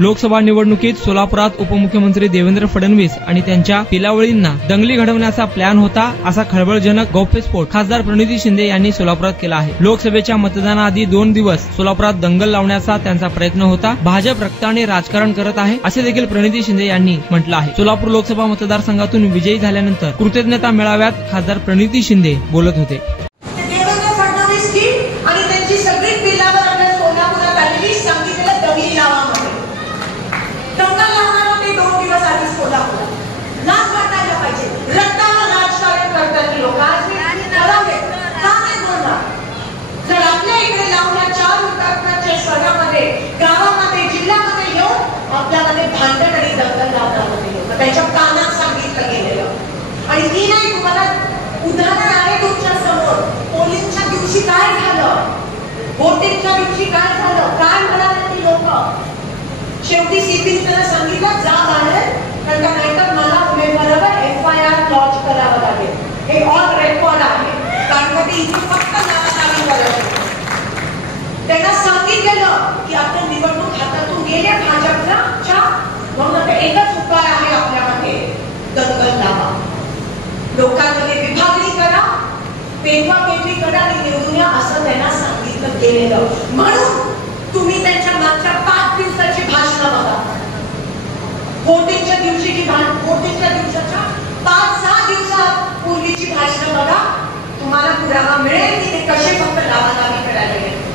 लोकसभा निवडणुकीत सोलापुरात उपमुख्यमंत्री देवेंद्र फडणवीस आणि त्यांच्या पिलावळींना दंगली घडवण्याचा प्लॅन होता, असा खळबळजनक गौप्यस्फोट खासदार प्रणिती शिंदे यांनी सोलापुरात केला आहे. लोकसभेच्या मतदानाआधी 2 दिवस सोलापुरात दंगल लावण्याचा त्यांचा प्रयत्न होता. भाजप रक्ताने राजकारण करत आहे, असे देखील प्रणिती शिंदे यांनी म्हटलं आहे. सोलापूर लोकसभा मतदारसंघातून विजयी झाल्यानंतर कृतज्ञता मेळाव्यात खासदार प्रणिती शिंदे बोलत होते. देवेंद्र फडणवीस जी आणि त्यांची सगळी पिलावर आपल्या सोलापुरात आलेली सांगितलेलं दंगली लावामध्ये दंगल लावणार होते 2 दिवस आधी सोलापुरात. लाज वाटायला पाहिजे. रक्तानं राजकारण करतात लोक. आज मी ठरवले का नाही बोलणार. जर आपल्या इकडे लावल्या 4 हुतात्म्यांच्या शहरामध्ये, गावामध्ये, जिल्ह्यामध्ये येऊन आपल्यामध्ये भांडण आणि दंगल लावणार होते लोक. त्याच्या कानात सांगितलं गेलेलं. आणि ती नाही, तुम्हाला उदाहरण आहे तुमच्या समोर. पोलिंगच्या दिवशी काय झालं, वोटिंगच्या दिवशी काय झालं, काय म्हणाले ती लोक. शेवटी सीपीने त्यांना सांगितलं जा बाहेर, कारण का नाहीतर मला उमेदवारावर FIR लॉन्च करावं लागेल. हे ऑन रेकॉर्ड आहे. कारण का ते इथे फक्त नावानावी करत. त्यांना सांगितलेलं की आपण निवडणूक हातातून गेले भाजपच्या, म्हणून एकच उपाय आहे आपल्यामध्ये, दंगल लावा, लोकांमध्ये विभागणी करा, पेटवापेटवी करा आणि निवडून या, असं त्यांना सांगितलं गेलेलं. म्हणून तुम्ही त्यांच्या मागच्या 5 दिवसाची भाषणं बघा. वोटिंगच्या दिवशीची वोटिंगच्या दिवसाच्या 5-6 दिवसापूर्वीची भाषणं बघा. तुम्हाला पुरावा मिळेल की ते कसे फक्त लावालावी करायला गेले.